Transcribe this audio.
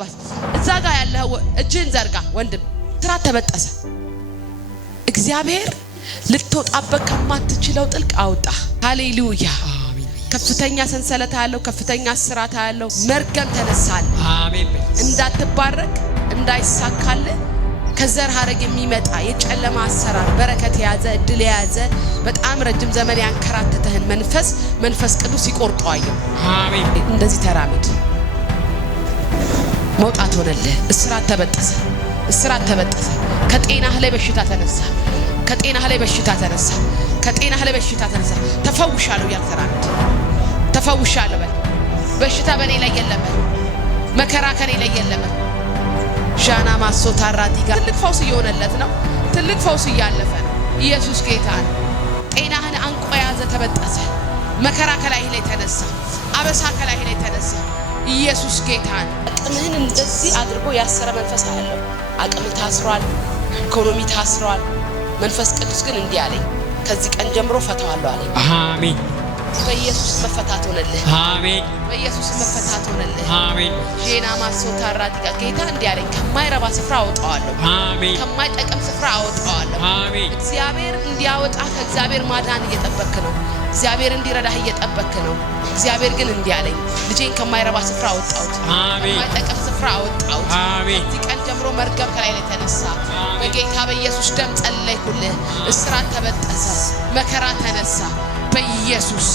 ባስ እዛ ጋር ያለው እጅን ዘርጋ ወንድም ስራት ተበጠሰ እግዚአብሔር ልትወጣበት ከማትችለው ጥልቅ አውጣ ሃሌሉያ ከፍተኛ ሰንሰለት ያለው ከፍተኛ ስራት ያለው መርገም ተነሳል አሜን እንዳትባረክ እንዳይሳካል ከዘር ሐረግ የሚመጣ የጨለማ አሰራር በረከት ያዘ እድል ያዘ በጣም ረጅም ዘመን ያንከራተተህን መንፈስ ቅዱስ ይቆርጠዋየው አሜን እንደዚህ ተራመድ መውጣት ሆነልህ እስራት ተበጠሰ ከጤናህ ላይ በሽታ ተነሳ ከጤናህ ላይ በሽታ ተነሳ ተፈውሻለሁ ያልተራመድ ተፈውሻለሁ በሽታ በኔ ላይ የለም መከራ ከኔ ላይ የለም ሻና ማሶታ ራዲጋ ትልቅ ፈውስ እየሆነለት ነው ትልቅ ፈውስ እያለፈ ነው ኢየሱስ ጌታ ነው ጤናህን አንቆ ያዘ ተበጠሰ መከራ ከላይ ላይ ተነሳ አበሳ ከላይ ላይ ተነሳ ኢየሱስ ጌታ ነው አቅምህን እንደዚህ አድርጎ ያሰረ መንፈስ አለው አቅም ታስሯል ኢኮኖሚ ታስሯል መንፈስ ቅዱስ ግን እንዲህ አለኝ ከዚህ ቀን ጀምሮ ፈታዋለሁ አለኝ አሜን በኢየሱስ መፈታት ሆነልህ አሜን በኢየሱስ መፈታት ሆነልህ አሜን ጄና ማሶታ ራዲጋ ጌታ እንዲህ አለኝ ከማይረባ ስፍራ አወጣዋለሁ አሜን ከማይጠቅም ስፍራ አወጣዋለሁ አሜን እግዚአብሔር እንዲያወጣ ከእግዚአብሔር ማዳን እየጠበክ ነው እግዚአብሔር እንዲረዳህ እየጠበክ ነው እግዚአብሔር ግን እንዲህ አለኝ ልጄን ከማይረባ ስፍራ አወጣሁት አሜን ከማይጠቅም ስፍራ አወጣሁት አሜን እዚህ ቀን ጀምሮ መርገም ከላይ ላይ ተነሳ በጌታ በኢየሱስ ደም ጸለይኩልህ እስራት ተበጠሰ መከራ ተነሳ በኢየሱስ